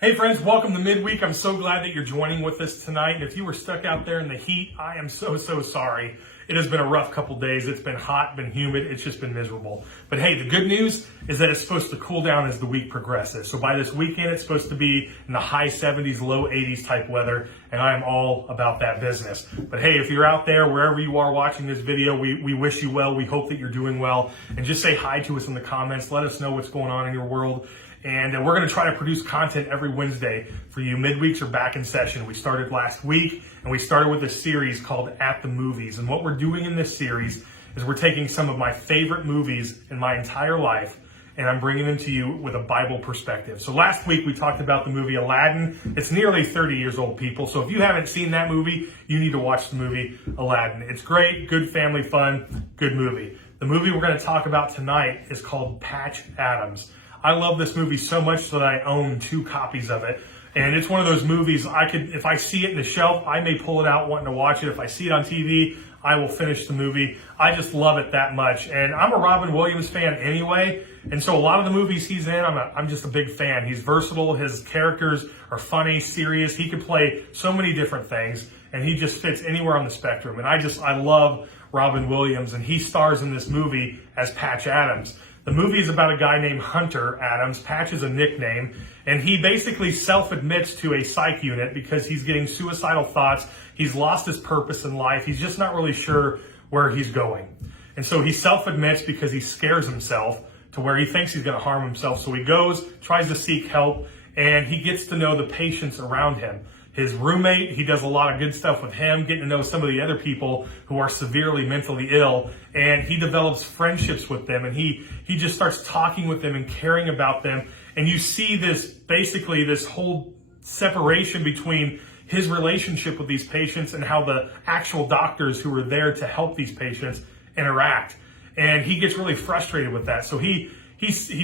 Hey friends, welcome to Midweek. I'm so glad that you're joining with us tonight. And if you were stuck out there in the heat, I am so sorry. It has been a rough couple days. It's been hot, been humid. It's just been miserable. But hey, the good news is that it's supposed to cool down as the week progresses. So by this weekend, it's supposed to be in the high 70s, low 80s type weather. And I am all about that business. But hey, if you're out there, wherever you are watching this video, we wish you well. We hope that you're doing well. And just say hi to us in the comments. Let us know what's going on in your world. And we're going to try to produce content every Wednesday for you. Midweeks are back in session. We started last week, and we started with a series called At the Movies. And what we're doing in this series is we're taking some of my favorite movies in my entire life, and I'm bringing them to you with a Bible perspective. So last week we talked about the movie Aladdin. It's nearly 30 years old, people. So if you haven't seen that movie, you need to watch the movie Aladdin. It's great, good family fun, good movie. The movie we're going to talk about tonight is called Patch Adams. I love this movie so much that I own 2 copies of it. And it's one of those movies if I see it in the shelf, I may pull it out wanting to watch it. If I see it on TV, I will finish the movie. I just love it that much. And I'm a Robin Williams fan anyway. And so a lot of the movies he's in, I'm just a big fan. He's versatile. His characters are funny, serious. He can play so many different things. And he just fits anywhere on the spectrum. And I love Robin Williams. And he stars in this movie as Patch Adams. The movie is about a guy named Hunter Adams. Patch is a nickname, and he basically self-admits to a psych unit because he's getting suicidal thoughts. He's lost his purpose in life. He's just not really sure where he's going. And so he self-admits because he scares himself to where he thinks he's going to harm himself. So he goes, tries to seek help, and he gets to know the patients around him. His roommate, he does a lot of good stuff with him, getting to know some of the other people who are severely mentally ill, and he develops friendships with them, and he just starts talking with them and caring about them. And you see this whole separation between his relationship with these patients and how the actual doctors who are there to help these patients interact. And he gets really frustrated with that. So he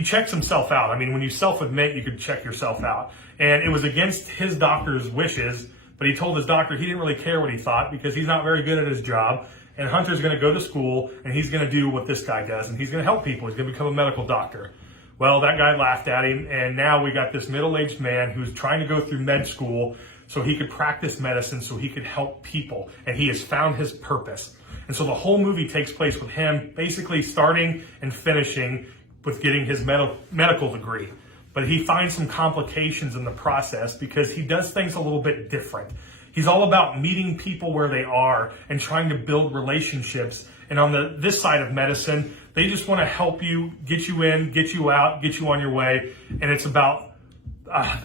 checks himself out. I mean, when you self-admit, you could check yourself out. And it was against his doctor's wishes, but he told his doctor he didn't really care what he thought because he's not very good at his job. And Hunter's going to go to school, and he's going to do what this guy does, and he's going to help people. He's going to become a medical doctor. Well, that guy laughed at him, and now we got this middle-aged man who's trying to go through med school so he could practice medicine, so he could help people. And he has found his purpose. And so the whole movie takes place with him basically starting and finishing with getting his medical degree. But he finds some complications in the process because he does things a little bit different. He's all about meeting people where they are and trying to build relationships. And on this side of medicine, they just want to help you, get you in, get you out, get you on your way. And it's about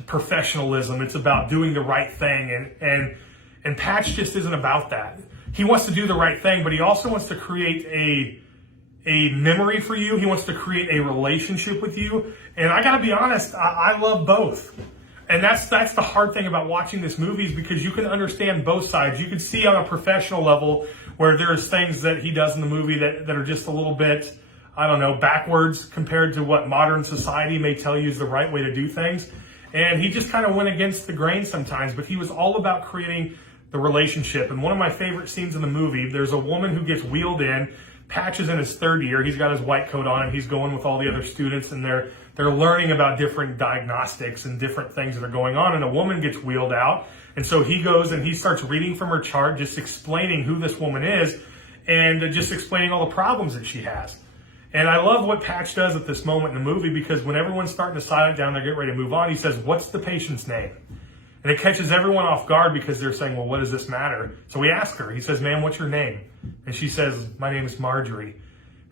professionalism. It's about doing the right thing. And Patch just isn't about that. He wants to do the right thing, but he also wants to create a memory for you. He wants to create a relationship with you. And I gotta be honest, I love both. And that's the hard thing about watching this movie is because you can understand both sides. You can see on a professional level where there's things that he does in the movie that are just a little bit, backwards compared to what modern society may tell you is the right way to do things. And he just kind of went against the grain sometimes, but he was all about creating the relationship. And one of my favorite scenes in the movie, there's a woman who gets wheeled in. Patch is in his 3rd year. He's got his white coat on, and he's going with all the other students, and they're learning about different diagnostics and different things that are going on. And a woman gets wheeled out, and so he goes and he starts reading from her chart, just explaining who this woman is, and just explaining all the problems that she has. And I love what Patch does at this moment in the movie because when everyone's starting to silent down, they're getting ready to move on. He says, "What's the patient's name?" And it catches everyone off guard because they're saying, well, what does this matter? So we ask her. He says, "Ma'am, what's your name?" And she says, "My name is Marjorie."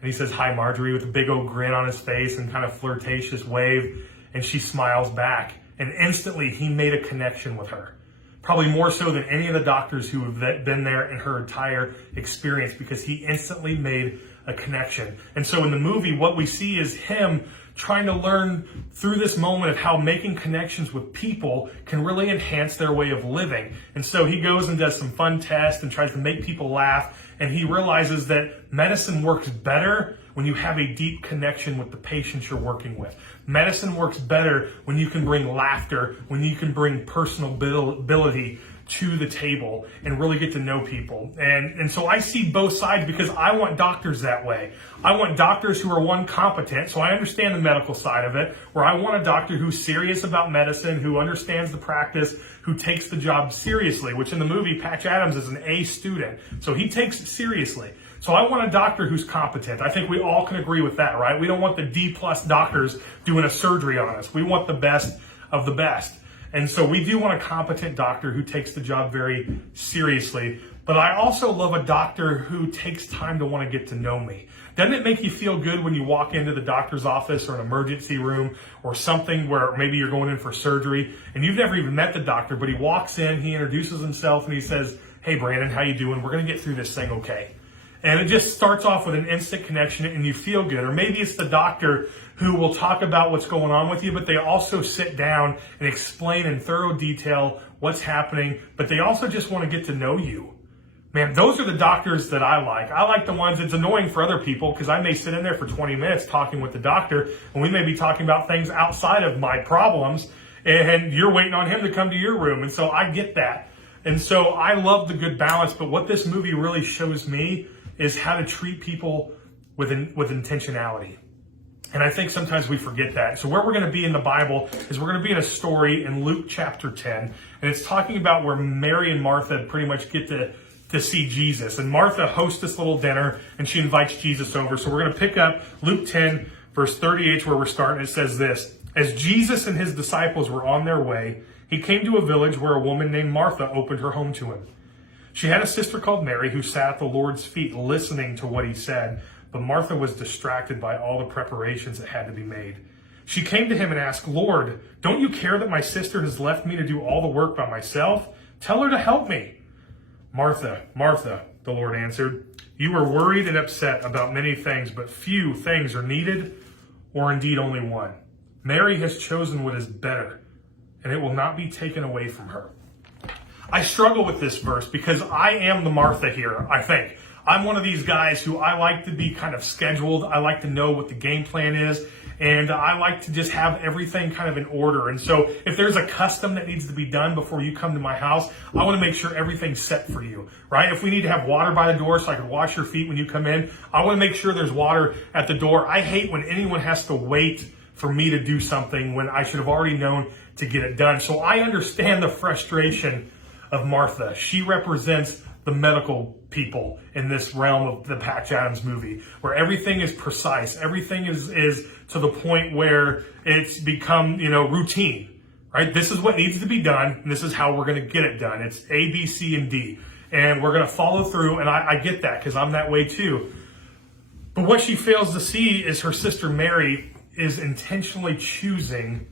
And he says, "Hi, Marjorie," with a big old grin on his face and kind of flirtatious wave. And she smiles back. And instantly, he made a connection with her. Probably more so than any of the doctors who have been there in her entire experience because he instantly made a connection. And so in the movie, what we see is him trying to learn through this moment of how making connections with people can really enhance their way of living. And so he goes and does some fun tests and tries to make people laugh. And he realizes that medicine works better when you have a deep connection with the patients you're working with. Medicine works better when you can bring laughter, when you can bring personal ability to the table and really get to know people. And so I see both sides because I want doctors that way. I want doctors who are, one, competent, so I understand the medical side of it, where I want a doctor who's serious about medicine, who understands the practice, who takes the job seriously, which in the movie, Patch Adams is an A student, so he takes it seriously. So I want a doctor who's competent. I think we all can agree with that, right? We don't want the D-plus doctors doing a surgery on us. We want the best of the best. And so we do want a competent doctor who takes the job very seriously. But I also love a doctor who takes time to want to get to know me. Doesn't it make you feel good when you walk into the doctor's office or an emergency room or something where maybe you're going in for surgery and you've never even met the doctor, but he walks in, he introduces himself, and he says, "Hey, Brandon, how you doing? We're going to get through this thing okay." And it just starts off with an instant connection and you feel good. Or maybe it's the doctor who will talk about what's going on with you, but they also sit down and explain in thorough detail what's happening, but they also just want to get to know you. Man, those are the doctors that I like. I like the ones, it's annoying for other people because I may sit in there for 20 minutes talking with the doctor and we may be talking about things outside of my problems and you're waiting on him to come to your room. And so I get that. And so I love the good balance, but what this movie really shows me is how to treat people with intentionality. And I think sometimes we forget that. So where we're going to be in the Bible is we're going to be in a story in Luke chapter 10. And it's talking about where Mary and Martha pretty much get to see Jesus. And Martha hosts this little dinner and she invites Jesus over. So we're going to pick up Luke 10, verse 38, where we're starting. It says this: "As Jesus and his disciples were on their way, he came to a village where a woman named Martha opened her home to him. She had a sister called Mary who sat at the Lord's feet listening to what he said, but Martha was distracted by all the preparations that had to be made. She came to him and asked, 'Lord, don't you care that my sister has left me to do all the work by myself? Tell her to help me.' 'Martha, Martha,' the Lord answered, 'you are worried and upset about many things, but few things are needed, or indeed only one. Mary has chosen what is better, and it will not be taken away from her.'" I struggle with this verse because I am the Martha here, I think. I'm one of these guys who I like to be kind of scheduled. I like to know what the game plan is. And I like to just have everything kind of in order. And so if there's a custom that needs to be done before you come to my house, I want to make sure everything's set for you, right? If we need to have water by the door so I can wash your feet when you come in, I want to make sure there's water at the door. I hate when anyone has to wait for me to do something when I should have already known to get it done. So I understand the frustration of Martha. She represents the medical people in this realm of the Patch Adams movie, where everything is precise. Everything is to the point where it's become, routine, right? This is what needs to be done, and this is how we're going to get it done. It's A, B, C, and D. And we're going to follow through, and I get that because I'm that way too. But what she fails to see is her sister Mary is intentionally choosing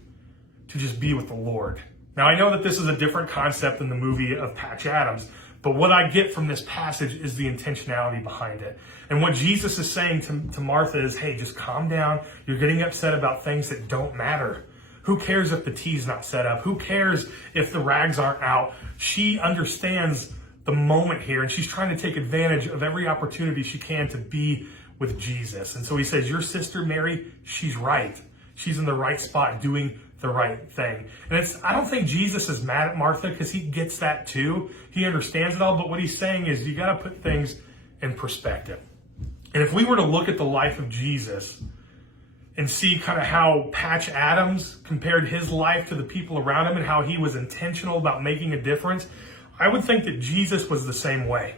to just be with the Lord. Now, I know that this is a different concept than the movie of Patch Adams, but what I get from this passage is the intentionality behind it. And what Jesus is saying to Martha is, hey, just calm down. You're getting upset about things that don't matter. Who cares if the tea's not set up? Who cares if the rags aren't out? She understands the moment here, and she's trying to take advantage of every opportunity she can to be with Jesus. And so he says, your sister Mary, she's right. She's in the right spot doing the right thing. And I don't think Jesus is mad at Martha because he gets that too. He understands it all, but what he's saying is you got to put things in perspective. And if we were to look at the life of Jesus and see kind of how Patch Adams compared his life to the people around him and how he was intentional about making a difference, I would think that Jesus was the same way.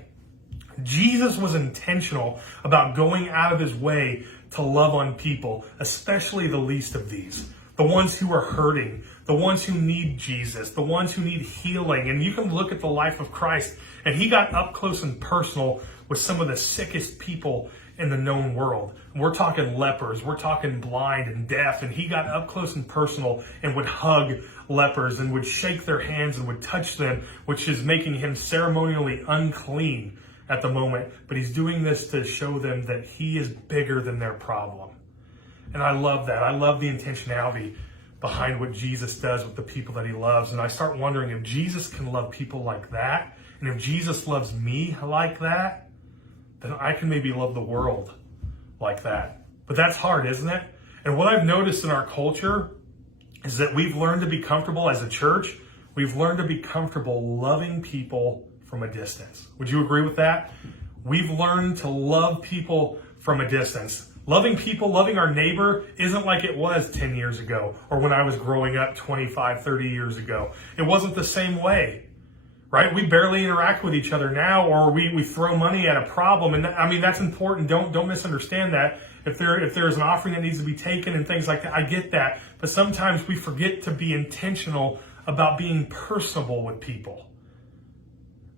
Jesus was intentional about going out of his way to love on people, especially the least of these. The ones who are hurting, the ones who need Jesus, the ones who need healing. And you can look at the life of Christ, and he got up close and personal with some of the sickest people in the known world. We're talking lepers, we're talking blind and deaf, and he got up close and personal and would hug lepers and would shake their hands and would touch them, which is making him ceremonially unclean at the moment. But he's doing this to show them that he is bigger than their problem. And I love that. I love the intentionality behind what Jesus does with the people that he loves. And I start wondering if Jesus can love people like that, and if Jesus loves me like that, then I can maybe love the world like that. But that's hard, isn't it? And what I've noticed in our culture is that we've learned to be comfortable as a church. we've learned to be comfortable loving people from a distance. Would you agree with that? We've learned to love people from a distance. Loving people, loving our neighbor isn't like it was 10 years ago or when I was growing up 25, 30 years ago. It wasn't the same way, right? We barely interact with each other now, or we throw money at a problem. And I mean, that's important. Don't misunderstand that. If there's an offering that needs to be taken and things like that, I get that. But sometimes we forget to be intentional about being personable with people.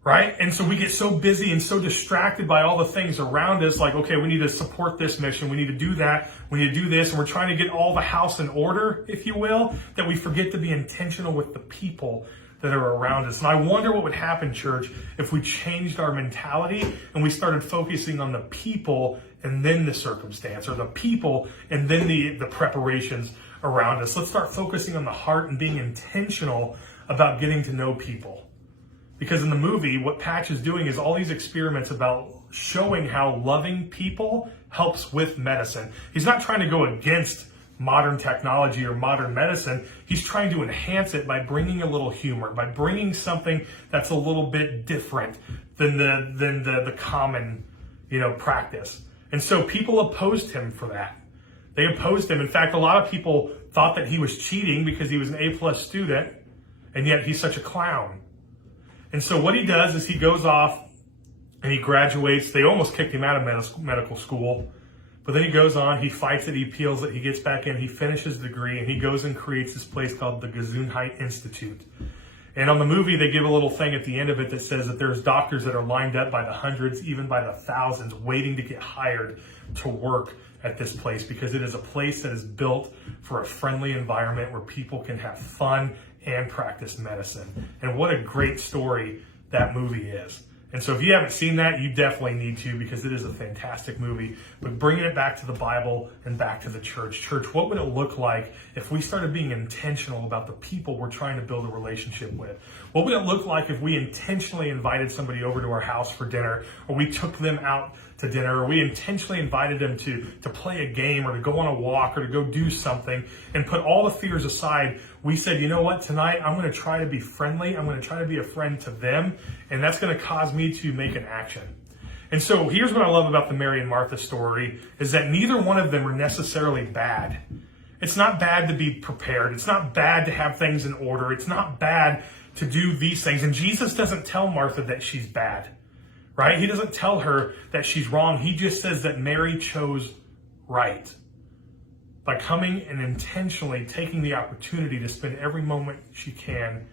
Right? And so we get so busy and so distracted by all the things around us, like, okay, we need to support this mission, we need to do that, we need to do this, and we're trying to get all the house in order, if you will, that we forget to be intentional with the people that are around us. And I wonder what would happen, church, if we changed our mentality and we started focusing on the people and then the circumstance, or the people and then the preparations around us. Let's start focusing on the heart and being intentional about getting to know people. Because in the movie, what Patch is doing is all these experiments about showing how loving people helps with medicine. He's not trying to go against modern technology or modern medicine. He's trying to enhance it by bringing a little humor, by bringing something that's a little bit different than the common, practice. And so people opposed him for that. They opposed him. In fact, a lot of people thought that he was cheating because he was an A+ student, and yet he's such a clown. And so what he does is he goes off and he graduates. They almost kicked him out of medical school. But then he goes on, he fights it, he appeals it, he gets back in, he finishes the degree, and he goes and creates this place called the Gesundheit Institute. And on the movie, they give a little thing at the end of it that says that there's doctors that are lined up by the hundreds, even by the thousands, waiting to get hired to work at this place, because it is a place that is built for a friendly environment where people can have fun and practice medicine. And what a great story that movie is. And so if you haven't seen that, you definitely need to, because it is a fantastic movie. But bringing it back to the Bible and back to the church. Church, what would it look like if we started being intentional about the people we're trying to build a relationship with? What would it look like if we intentionally invited somebody over to our house for dinner, or we took them out to dinner, or we intentionally invited them to play a game, or to go on a walk, or to go do something, and put all the fears aside? We said, you know what, tonight I'm going to try to be friendly. I'm going to try to be a friend to them, and that's going to cause me to make an action. And so here's what I love about the Mary and Martha story, is that neither one of them are necessarily bad. It's not bad to be prepared. It's not bad to have things in order. It's not bad to do these things. And Jesus doesn't tell Martha that she's bad, right? He doesn't tell her that she's wrong. He just says that Mary chose right by coming and intentionally taking the opportunity to spend every moment she can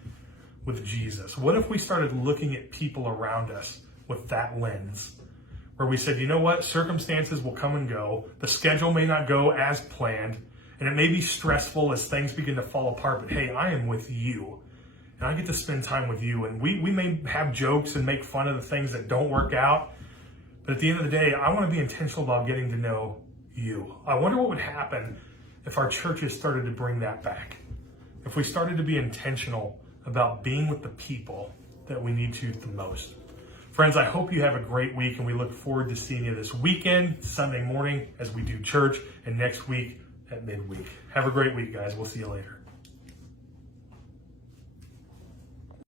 with Jesus. What if we started looking at people around us with that lens, where we said, you know what, circumstances will come and go. The schedule may not go as planned, and it may be stressful as things begin to fall apart, but hey, I am with you, and I get to spend time with you. And we may have jokes and make fun of the things that don't work out, but at the end of the day, I want to be intentional about getting to know you. I wonder what would happen if our churches started to bring that back. If we started to be intentional about being with the people that we need to the most. Friends, I hope you have a great week, and we look forward to seeing you this weekend, Sunday morning, as we do church, and next week at Midweek. Have a great week, guys. We'll see you later.